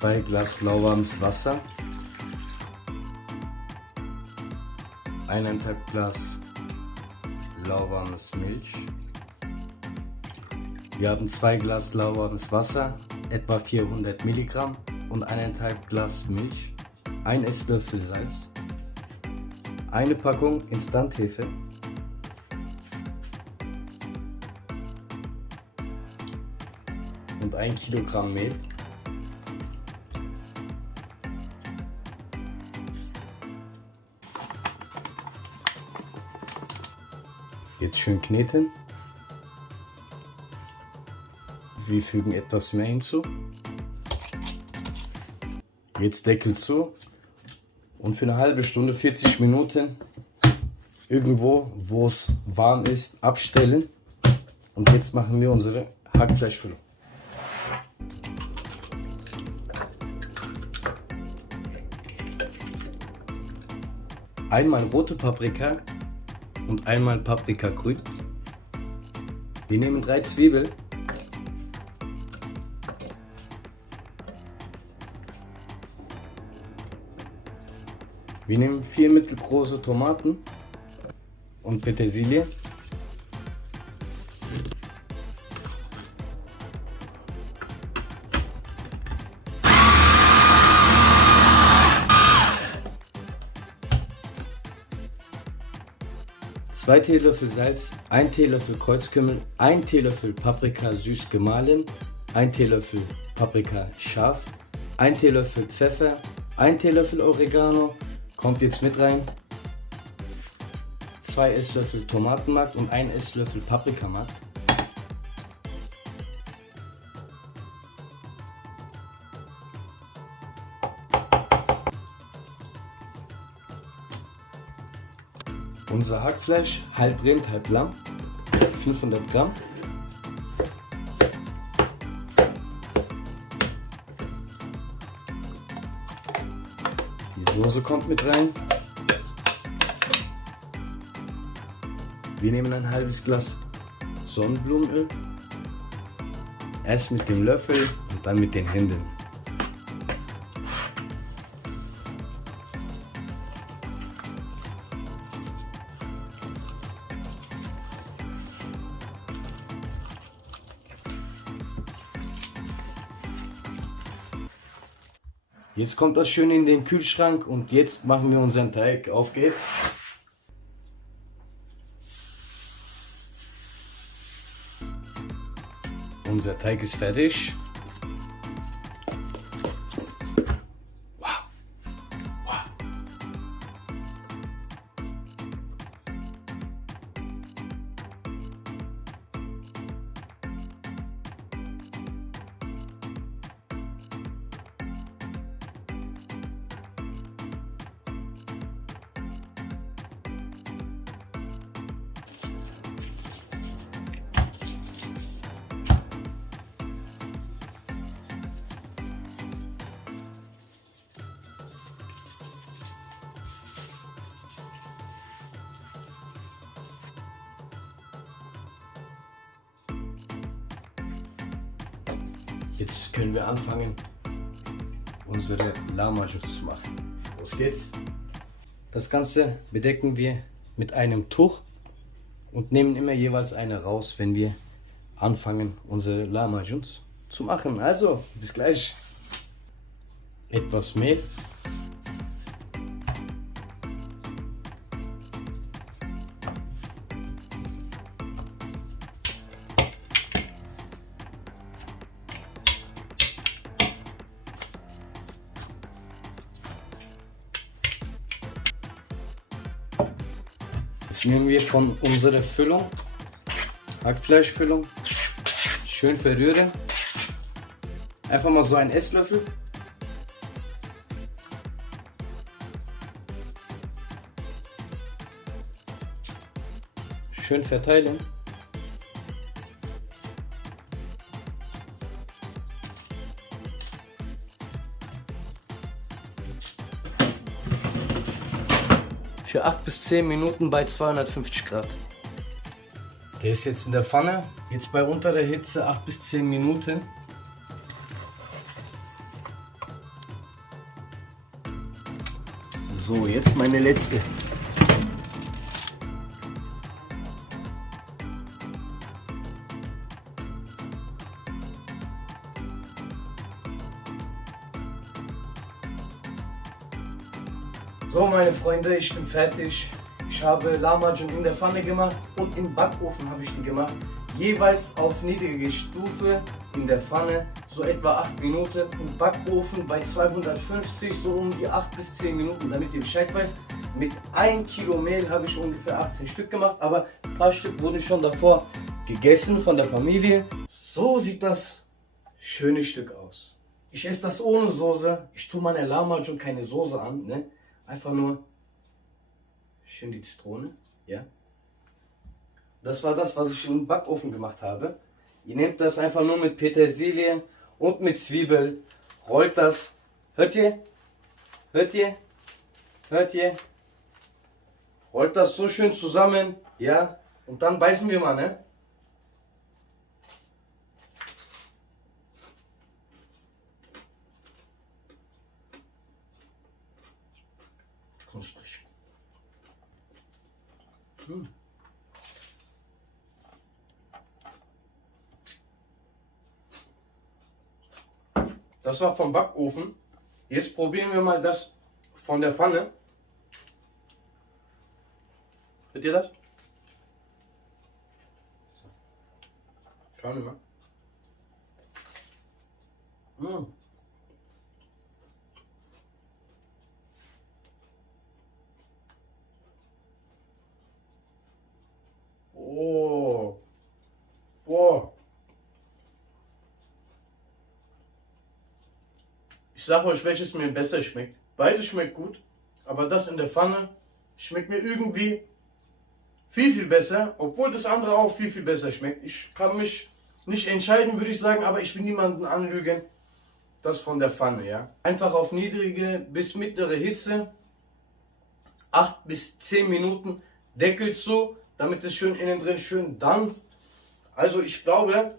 2 Glas lauwarmes Wasser, 1,5 Glas lauwarmes Milch. Wir haben 2 Glas lauwarmes Wasser, etwa 400 Milligramm und 1,5 Glas Milch, 1 Esslöffel Salz, eine Packung Instanthefe, und 1 Kilogramm Mehl. Jetzt schön kneten. Wir fügen etwas mehr hinzu. Jetzt Deckel zu und für eine halbe Stunde, 40 Minuten irgendwo, wo es warm ist, abstellen. Und jetzt machen wir unsere Hackfleischfüllung. Einmal rote Paprika und einmal Paprika grün. Wir nehmen 3 Zwiebeln. Wir nehmen 4 mittelgroße Tomaten und Petersilie. Zwei Teelöffel Salz, 1 Teelöffel Kreuzkümmel, 1 Teelöffel Paprika süß gemahlen, 1 Teelöffel Paprika scharf, 1 Teelöffel Pfeffer, 1 Teelöffel Oregano, kommt jetzt mit rein, 2 Esslöffel Tomatenmark und 1 Esslöffel Paprikamark. Unser Hackfleisch, halb Rind, halb Lamm, 500 Gramm. Die Soße kommt mit rein. Wir nehmen ein halbes Glas Sonnenblumenöl. Erst mit dem Löffel und dann mit den Händen. Jetzt kommt das schön in den Kühlschrank und jetzt machen wir unseren Teig. Auf geht's! Unser Teig ist fertig. Wow. Wow. Jetzt können wir anfangen, unsere Lahmacun zu machen. Los geht's! Das Ganze bedecken wir mit einem Tuch und nehmen immer jeweils eine raus, wenn wir anfangen, unsere Lahmacuns zu machen. Also, bis gleich! Etwas Mehl. Jetzt nehmen wir von unserer Füllung, Hackfleischfüllung, schön verrühren. Einfach mal so einen Esslöffel. Schön verteilen. Für 8 bis 10 Minuten bei 250 Grad. Der ist jetzt in der Pfanne, jetzt bei unterer Hitze 8 bis 10 Minuten. So, jetzt meine letzte. So meine Freunde, ich bin fertig. Ich habe Lahmacun in der Pfanne gemacht und im Backofen habe ich die gemacht. Jeweils auf niedrige Stufe in der Pfanne, so etwa 8 Minuten. Im Backofen bei 250, so um die 8 bis 10 Minuten, damit ihr Bescheid weißt. Mit 1 Kilo Mehl habe ich ungefähr 18 Stück gemacht, aber ein paar Stück wurden schon davor gegessen von der Familie. So sieht das schöne Stück aus. Ich esse das ohne Soße. Ich tue meiner Lahmacun keine Soße an, ne? Einfach nur schön die Zitrone, ja. Das war das, was ich im Backofen gemacht habe. Ihr nehmt das einfach nur mit Petersilie und mit Zwiebel, rollt das. Hört ihr? Hört ihr? Hört ihr? Rollt das so schön zusammen, ja. Und dann beißen wir mal, ne? Knusprig. Das war vom Backofen. Jetzt probieren wir mal das von der Pfanne. Hört ihr das? So. Schauen wir mal. Oh. Boah. Ich sage euch, welches mir besser schmeckt. Beides schmeckt gut, aber das in der Pfanne schmeckt mir irgendwie viel besser, obwohl das andere auch viel besser schmeckt. Ich kann mich nicht entscheiden, würde ich sagen, aber ich will niemanden anlügen. Das von der Pfanne, ja. Einfach auf niedrige bis mittlere Hitze, 8 bis 10 Minuten, Deckel zu, damit es schön innen drin schön dampft. Also ich glaube,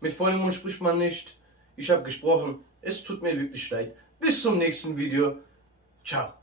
mit vollem Mund spricht man nicht. Ich habe gesprochen. Es tut mir wirklich leid. Bis zum nächsten Video. Ciao.